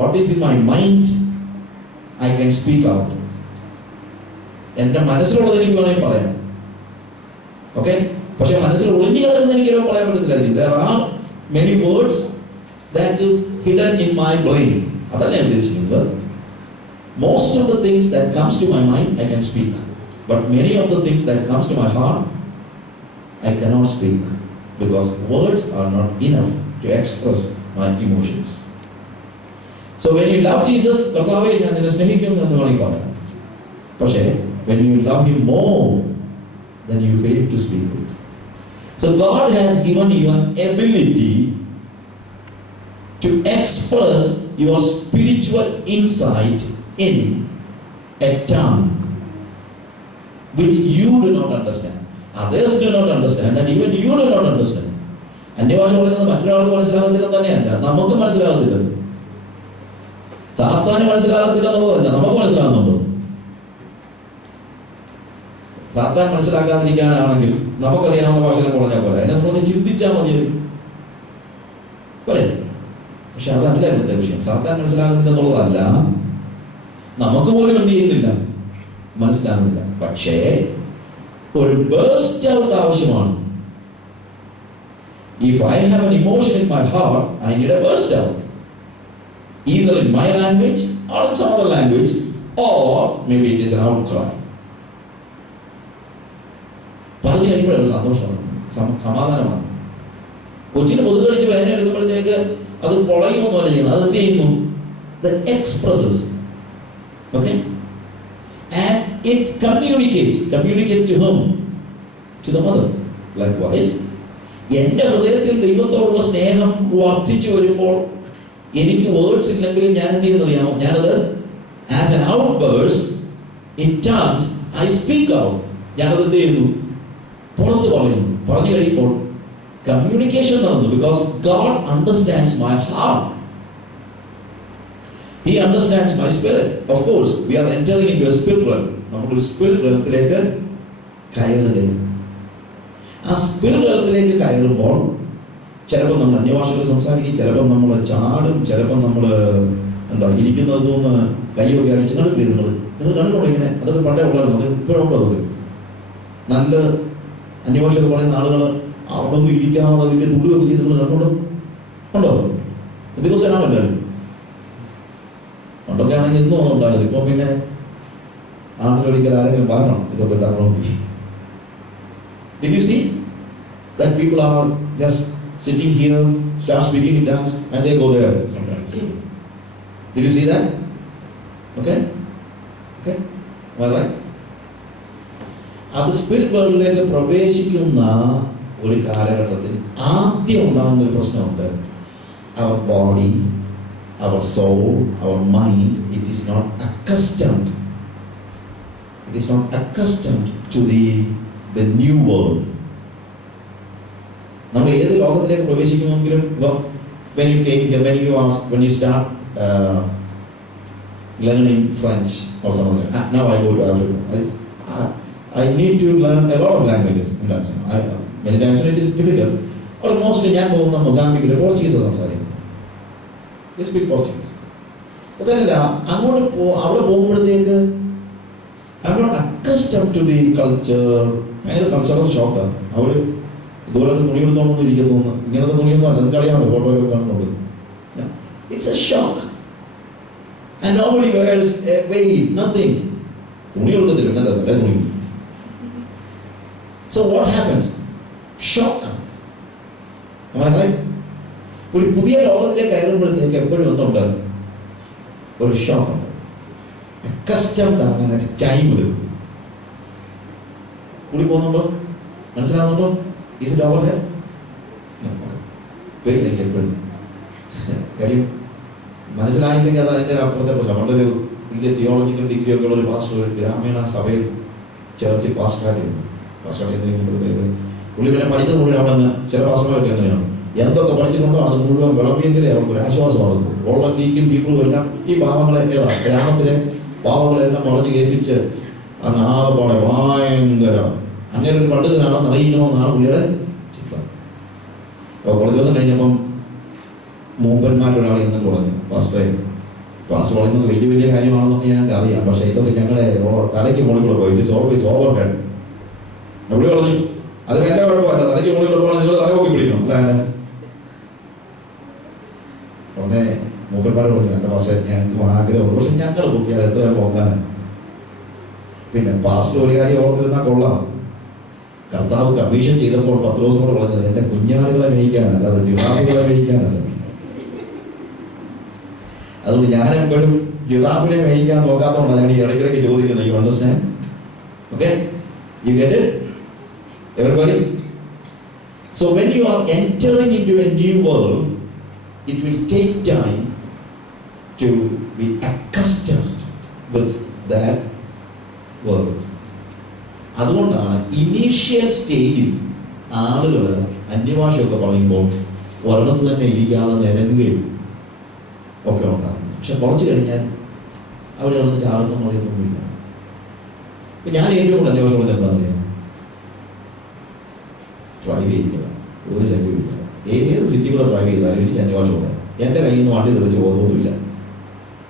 What is in my mind, I can speak out. എൻ്റെ മനസ്സിലുള്ളത് എനിക്ക് വേണമെങ്കിൽ പറയാം. ഓക്കെ, പക്ഷെ മനസ്സിൽ ഒളിഞ്ഞു കിടക്കുന്ന എനിക്ക് പറയാൻ പറ്റത്തില്ലായിരിക്കും. There are many words that is hidden in my brain. അതല്ല ഞാൻ ഉദ്ദേശിക്കുന്നത്. Most of the things that comes to my mind I can speak, but many of the things that comes to my heart I cannot speak, because words are not enough to express my emotions. So when you love Jesus, കർത്താവേ ഞാൻ നിന്നെ സ്നേഹിക്കുന്നു എന്ന് വേണമെങ്കിൽ പറയാം. പക്ഷേ when you love him more, then you fail to speak it. So God has given you an ability to express your spiritual insight in a tongue which you do not understand, others do not understand, and even you do not understand. അന്യഭാഷ പറയുന്നത് മറ്റൊരാൾക്ക് മനസ്സിലാകത്തില്ല തന്നെയല്ല, നമുക്ക് മനസ്സിലാകത്തില്ല. സാത്താന് മനസ്സിലാകത്തില്ല എന്നുള്ളതല്ല, നമുക്ക് മനസ്സിലാകുന്നുണ്ടോ? സാത്താൻ മനസ്സിലാക്കാതിരിക്കാനാണെങ്കിൽ നമുക്കറിയാവുന്ന ഭാഷയിൽ പറഞ്ഞാൽ പോലെ അതിനെ നമുക്ക് ചിന്തിച്ചാൽ മതി പോലെ. പക്ഷെ അതല്ല ഇവിടുത്തെ വിഷയം. സാത്താൻ മനസ്സിലാകുന്നില്ല എന്നുള്ളതല്ല, നമുക്ക് പോലും എന്ത് ചെയ്യുന്നില്ല, മനസ്സിലാകുന്നില്ല. പക്ഷേ ഒരു ബേസ്റ്റ് ഔട്ട് ആവശ്യമാണ്. If I have an emotion in my heart, I need a burst out, either in my language or in some other language, or maybe it is an outcry. പറഞ്ഞു കഴിയുമ്പോഴാണ് സന്തോഷമാണ്, സമാധാനമാണ്. കൊച്ചിന് പൊതു കളിച്ച് വേദന എടുക്കുമ്പോഴത്തേക്ക് അത് പൊളയുമൊന്നുമല്ല ചെയ്യുന്നത്, അത് എന്ത് ചെയ്യുന്നു, that expresses, okay, and it communicates to whom? To the mother. Likewise, എൻ്റെ ഹൃദയത്തിൽ ദൈവത്തോടുള്ള സ്നേഹം വർദ്ധിച്ചു വരുമ്പോൾ എനിക്ക് വേർഡ്സ് ഇല്ലെങ്കിലും ഞാൻ എന്ത് ചെയ്യുന്നറിയാമോ, ഞാനത് as an outburst in tongues I speak out. ഞാനത് എന്ത് ചെയ്യുന്നു, പുറത്ത് പറയുന്നു. പറഞ്ഞു കഴിയുമ്പോൾ കമ്മ്യൂണിക്കേഷൻ നടന്നു. Because God understands my heart. He understands my spirit. Of course, we are entering into a spirit realm. നമ്മളൊരു സ്പിരിറ്റ് realmത്തിലേക്ക് കയറുകയാണ്. ആ സ്പിരിറ്റ് realmത്തിലേക്ക് കയറുമ്പോൾ ചിലപ്പോൾ നമ്മൾ അന്യഭാഷകൾ സംസാരിക്കും, ചിലപ്പോൾ നമ്മൾ ചാടും, ചിലപ്പോൾ നമ്മൾ എന്താ ഇരിക്കുന്നത് തോന്ന് കൈയൊക്കെ അടിച്ച് കണ്ടിട്ടില്ലേ നിങ്ങൾ കണ്ടിട്ടുണ്ടോ ഇങ്ങനെ? അതൊക്കെ പണ്ടേ ഉള്ളായിരുന്നു, അത് ഇപ്പോഴും ഉണ്ടോ? അതൊക്കെ നല്ല അന്യഭാഷകൾ പറയുന്ന ആളുകൾ അവിടെ ഒന്നും ഇരിക്കാതെ വലിയ തുള്ളിയൊക്കെ ചെയ്ത് നിങ്ങൾ കണ്ടോണ്ടോ? ഉണ്ടോ? ദിവസം കാണാമല്ലായിരുന്നു. പണ്ടൊക്കെ ആണെങ്കിൽ ഇന്നും ഒന്നും ഉണ്ടായിരുന്നു. ഇപ്പം പിന്നെ ആളുകളൊരിക്കൽ ആരെങ്കിലും പറയണം ഇതൊക്കെ തരണമൊക്കെ. Did you see that people are just sitting here, start speaking in tongues, and they go there sometimes? Did you see that? Okay? Am I right? അത് സ്പിരിറ്റ് വേൾഡിലേക്ക് പ്രവേശിക്കുന്ന ഒരു കാലഘട്ടത്തിൽ ആദ്യം ഉണ്ടാകുന്ന ഒരു പ്രശ്നമുണ്ട്. Our body, our soul, our mind, it is not accustomed to the new world. നമ്മൾ ഏത് ലോകത്തിലേക്ക് പ്രവേശിക്കുമെങ്കിലും when you came here, when you start learning French or something, now I go to Africa, I need to learn a lot of languages. Many times it is difficult. Or mostly ഞാൻ പോകുന്ന മൊസാംബിക്കിൽ Portuguese സംസാരിക്കും. They speak Portuguese. അതല്ല, അങ്ങോട്ട് അവിടെ പോകുമ്പോഴത്തേക്ക് I'm not accustomed to the culture. ഭയങ്കര cultural ഷോക്കാണ്. അവർ ഇതുപോലത്തെ തുണി എടുത്തോണ്ടൊന്നും ഇരിക്കുന്നു, ഇങ്ങനത്തെ തുണിയൊന്നും അല്ല, നിങ്ങൾക്ക് അറിയാമല്ലോ ഫോട്ടോയൊക്കെ കാണുന്നുണ്ട്. It's a shock. And nobody wears a veil, nothing. തുണി എടുക്കത്തില്ല, നല്ല തുണി. So what happens? Shock. ഒരു പുതിയ ലോകത്തിലേക്ക് കയറുമ്പോഴത്തേക്ക് എപ്പോഴും ഒന്നുണ്ട്, ഒരു ഷോക്ക് ഉണ്ട്. അക്കസ്റ്റംഡ് ആകാനായിട്ട് ടൈം എടുക്കും. കൂടി പോകുന്നുണ്ടോ? മനസ്സിലാവുന്നുണ്ടോ? Is it over head? പേടിയില്ലെങ്കിൽ എപ്പോഴും കാര്യം മനസ്സിലായില്ലെങ്കിൽ അത് അതിൻ്റെ അപ്പുറത്തെ പ്രശ്നം. നമ്മളൊരു വലിയ തിയോളജിക്കൽ ഡിഗ്രി ഒക്കെ ഉള്ള ഒരു പാസ്റ്റർ ഗ്രാമീണ സഭയിൽ ചേർച്ച് പാസ്റ്റാർട്ട് ചെയ്യുമ്പോഴത്തേക്ക് പുള്ളി പിന്നെ പഠിച്ചത് മുഴുവൻ അവിടെ നിന്ന് ചില പാസ്റ്റർമാരൊക്കെ എങ്ങനെയാണ് എന്തൊക്കെ പഠിച്ചിട്ടുണ്ടോ അത് മുഴുവൻ വിളമ്പിയെങ്കിലേ അവർക്ക് ഒരു ആശ്വാസമാകുന്നു. ഓളം ലീക്കും പീപ്പിളും എല്ലാം ഈ പാവങ്ങളെ ഗ്രാമത്തിലെ പാവങ്ങളെല്ലാം പറഞ്ഞു കേൾപ്പിച്ച് അങ്ങ് ആകെപ്പാടെ ഭയങ്കര അങ്ങനെ ഒരു പണ്ഡിതനാണെന്ന് അറിയിക്കണമെന്നാണ് പുള്ളിയുടെ ചിന്ത. അപ്പോൾ കുറേ ദിവസം കഴിഞ്ഞപ്പം മൂപ്പന്മാരൊരാൾ എന്ന് പറഞ്ഞു, പാസ്റ്ററെ പാസ് പറയുന്നത് വലിയ വലിയ കാര്യമാണെന്നൊക്കെ ഞങ്ങൾക്ക് അറിയാം. പക്ഷേ ഇതൊക്കെ ഞങ്ങളെ തലയ്ക്ക് മുകളിൽ കൂടെ പോയി ഓവർ ഹെഡ്. എവിടെ പറഞ്ഞു അത് എൻ്റെ കുഴപ്പമല്ല, തലയ്ക്ക് മുകളിൽ കൂടെ പോകണം, നിങ്ങൾ തല നോക്കി പിടിക്കണം. അല്ല ഉടനെ മൂപ്പന്മാരോട് പറഞ്ഞു, എൻ്റെ പാസ് ഞങ്ങൾക്ക് ആഗ്രഹമുള്ളൂ, പക്ഷെ ഞങ്ങൾ പൊക്കിയാൽ എത്ര പോക്കാനാണ്. പിന്നെ പാസ്റ്റ് ഒരു കാര്യം ഓർത്തിരുന്നാൽ കൊള്ളാം. കർത്താവ് കമ്മീഷൻ ചെയ്തപ്പോൾ പത്രോസിനോട് പറഞ്ഞത് എൻ്റെ കുഞ്ഞാടുകളെ മേയിക്കാനല്ല, അത് ജിറാഫുകളെ മേയിക്കാനല്ല. അതുകൊണ്ട് ഞാനെപ്പോഴും ജിറാഫിനെ മേയിക്കാൻ നോക്കാത്തതുകൊണ്ടാണ് ഞാൻ ഈ ഇടയ്ക്കിടയ്ക്ക് ചോദിക്കുന്നത്. You understand? Okay, you get it everybody? So when you are entering into a new world, it will take time to be accustomed with that world. അതുകൊണ്ടാണ് ഇനീഷ്യൽ സ്റ്റേജിൽ ആളുകൾ അന്യഭാഷയൊക്കെ പറയുമ്പോൾ ഒരിടത്ത് തന്നെ ഇരിക്കാതെ നിരങ്ങുകയും ഒക്കെ ഉണ്ടാകും. പക്ഷെ കുറച്ച് കഴിഞ്ഞാൽ അവിടെ അവിടുന്ന് ചാടുന്ന മറിയൊന്നുമില്ല. ഇപ്പം ഞാൻ ഏറ്റവും കൂടുതൽ അന്യഭാഷ പറയുന്നത് എന്താണെന്ന് അറിയാം? ഡ്രൈവ് ചെയ്യില്ല, ഒരു ശല്യമില്ല. ഏത് സിറ്റികളെ ഡ്രൈവ് ചെയ്താലും എനിക്ക് അന്യഭാഷ പറയാം. എൻ്റെ കയ്യിൽ നിന്ന് വണ്ടി തെളിച്ച് പോകുന്നൊന്നുമില്ല,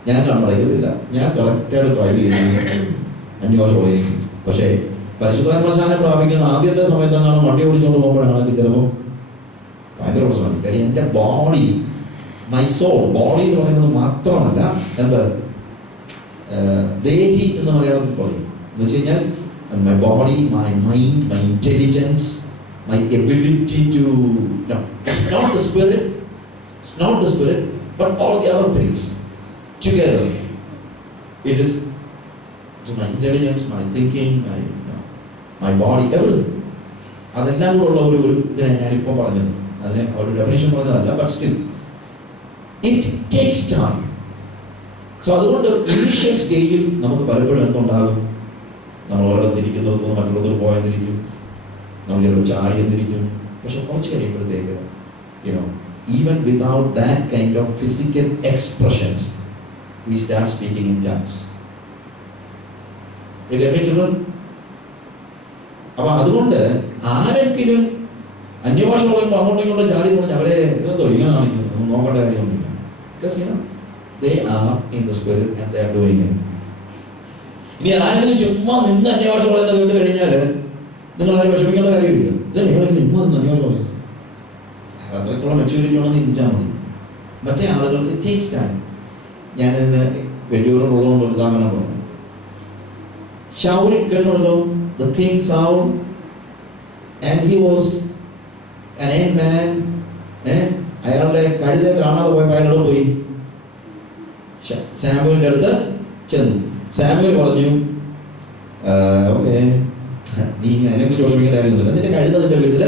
ഞാൻ കണ്ണടയ്ക്കത്തില്ല, ഞാൻ കറക്റ്റായിട്ട് ഡ്രൈവ് ചെയ്യുന്നത് അന്യഭാഷ പറയും. പക്ഷേ പരിശുദ്ധാത്മശാനം പ്രാപിക്കുന്ന ആദ്യത്തെ സമയത്തെങ്ങാനും വണ്ടി ഓടിച്ചുകൊണ്ട് പോകുമ്പോഴാണെങ്കിൽ ചിലപ്പോൾ ഭയങ്കര പ്രശ്നമാണ്. കാര്യം എൻ്റെ ബോഡി, മൈ സോൾ, ബോഡി എന്ന് പറയുന്നത് മാത്രമല്ല, എന്താ ദേഹി എന്ന് മലയാളത്തിൽ പറയും. എന്ന് വെച്ച് കഴിഞ്ഞാൽ my body, my mind, my intelligence, my ability to, no, it's not the spirit, but all the other things together. It's my intelligence, my thinking, my body, everything. അതെല്ലാം കൂടെ ഉള്ള ഒരു ഇതിനെ ഞാനിപ്പോൾ പറഞ്ഞത്, അതിനെ ഒരു ഡെഫിനേഷൻ പറഞ്ഞതല്ല, but still it takes time. So അതുകൊണ്ട് ഇനീഷ്യൽ സ്റ്റേജിൽ നമുക്ക് പലപ്പോഴും എന്തുണ്ടാകും? നമ്മൾ ഓരോരുത്തിരിക്കുന്നിടത്തുനിന്ന് മറ്റുള്ളവർ പോയെന്നിരിക്കും, നമ്മൾ ചിലപ്പോൾ ചാടി എന്നിരിക്കും. പക്ഷെ കുറച്ച് കഴിയുമ്പോഴത്തേക്ക് even without that kind of physical expressions, we start speaking in tongues. അപ്പൊ അതുകൊണ്ട് ആരെങ്കിലും അന്യഭാഷ പറയുമ്പോൾ അങ്ങോട്ടും ഇങ്ങോട്ടും ചാടി പറഞ്ഞാൽ അവരെ എന്തോ ഇങ്ങനെ കാണിക്കുന്നു, നോക്കേണ്ട കാര്യമൊന്നുമില്ല. Because they are in the spirit and they are doing it. ഇനി ആരെങ്കിലും ചുമ്മാ നിന്ന് അന്യഭാഷ പറയുന്നത് കേട്ട് കഴിഞ്ഞാൽ നിങ്ങൾ ആരും വിഷമിക്കേണ്ട കാര്യമില്ല. ഇതല്ലേ ഇന്ന് അന്വേഷണം പറയുന്നത്, അത്രയ്ക്കുള്ള മെച്യൂരിറ്റി ഉണ്ടെന്ന് ചിന്തിച്ചാൽ മതി. മറ്റേ ആളുകൾക്ക് ടേക്സ് ടൈം. ഞാനിതിന് വലിയവരോടുള്ളതുകൊണ്ട് ഒരു ഉദാഹരണം പറഞ്ഞു. ഷൗൽ കേട്ടോ, the king Saul, and he was an young man. അയാളുടെ കഴുത കാണാതെ പോയപ്പോൾ അയാളോട് പോയി സാമുവേലിന്റെ അടുത്ത് ചെന്നു. സാമുവേൽ പറഞ്ഞു, ഓക്കെ, നീ അതിനെക്കുറിച്ച് വിഷമിക്കേണ്ട കാര്യമൊന്നുമില്ല, നിന്റെ കഴുത നിന്റെ വീട്ടിൽ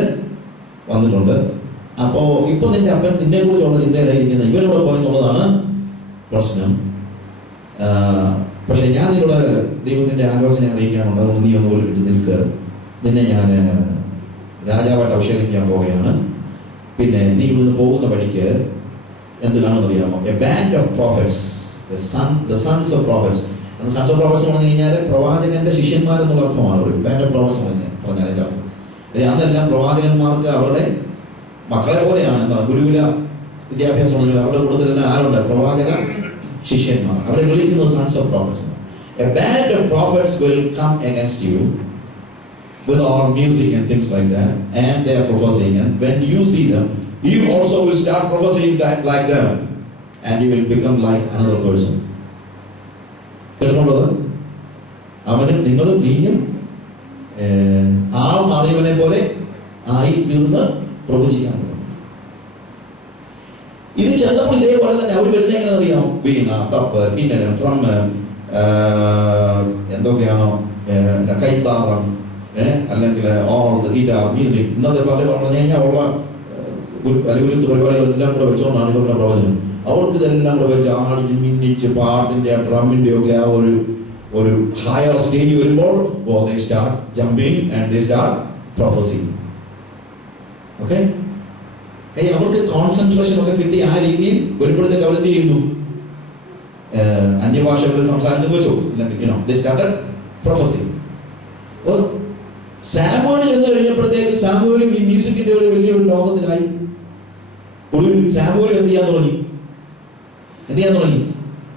വന്നിട്ടുണ്ട്. അപ്പോൾ ഇപ്പൊ നിന്റെ അപ്പൻ നിന്നെ കുറിച്ചുള്ള ചിന്തയിലായിരിക്കുന്നത് ഇവരോട് പോയെന്നുള്ളതാണ് പ്രശ്നം. പക്ഷെ ഞാൻ നിന്നോട് ദൈവത്തിന്റെ ആലോചന അറിയിക്കാനുണ്ട്, അതുകൊണ്ട് നീ ഒന്നുപോലെ വിട്ട് നിൽക്കുക. നിന്നെ ഞാൻ രാജാവായിട്ട് അഭിഷേകം ചെയ്യാൻ പോവുകയാണ്. പിന്നെ നീ ഇവിടുന്ന് പോകുന്ന വഴിക്ക് എന്ത് കാണുമെന്ന് അറിയാമോ? A band of prophets, the sons of prophets. Sons of prophets പറഞ്ഞു കഴിഞ്ഞാൽ പ്രവാചകന്റെ ശിഷ്യന്മാരെന്നുള്ള അർത്ഥമാണ്. ഒരു ബാൻഡ് ഓഫ് പ്രോഫറ്റ്സ് പറഞ്ഞാൽ എൻ്റെ അർത്ഥം അതെല്ലാം പ്രവാചകന്മാർക്ക് അവരുടെ മക്കളെ പോലെയാണ്. എന്താണ് ഗുരുകുല വിദ്യാഭ്യാസം ഉണ്ടെങ്കിൽ അവരുടെ കൂടുതലെല്ലാം ആരുണ്ട്? പ്രവാചക ശിഷ്യന്മാർ. അവരെ വിളിക്കുന്നത് sons of prophets. A band of prophets will come against you with all music and things like that, and they are prophesying, and when you see them, you also will start prophesying that like them, and you will become like another person. കേൾക്കുന്നുള്ളത്? അവനും നിങ്ങളും നീയും ആൾ മാറിയവനെ പോലെ ആയി തീർന്ന് പ്രവചിക്കാൻ തുടങ്ങും. ഇത് ചെന്നപ്പോൾ ഇതേപോലെ തന്നെ അവർ വരുന്നത് എങ്ങനെ അറിയാം? വീണ, തപ്പ്, കിന്നരം, ഡ്രം, എന്തൊക്കെയാണോ കൈത്താളം, അല്ലെങ്കിൽ ഓൾ ഗിറ്റാർ, മ്യൂസിക്, ഇന്നത്തെ പറഞ്ഞു കഴിഞ്ഞാൽ ഉള്ള അല്ലെങ്കിൽ പരിപാടികളെല്ലാം കൂടെ വെച്ചുകൊണ്ടാണ് ഇവരുടെ പ്രവചനം. അവർക്ക് ഇതെല്ലാം കൂടെ വെച്ച് ആടിച്ച് മിന്നിച്ച് പാട്ടിന്റെ ഡ്രമ്മിന്റെ ഒക്കെ ആ ഒരു ഹയർ സ്റ്റേജ് വരുമ്പോൾ they start jumping and they start prophesying. Okay, അവർക്ക് കോൺസെൻട്രേഷൻ ഒക്കെ കിട്ടി. ആ രീതിയിൽ വരുമ്പോഴത്തേക്ക് അവർ എന്ത് ചെയ്യുന്നു? അന്യഭാഷകളിൽ സംസാരിച്ചു വെച്ചു, they started prophesying. സാമുവേൽ എന്ന് കഴിഞ്ഞപ്പോഴത്തേക്ക് സാമുവേലും ഈ മ്യൂസിക്കിന്റെ ഒരു വലിയൊരു ലോകത്തിലായി. ഒടുവിൽ സാമുവേൽ എന്ത് ചെയ്യാൻ തുടങ്ങി?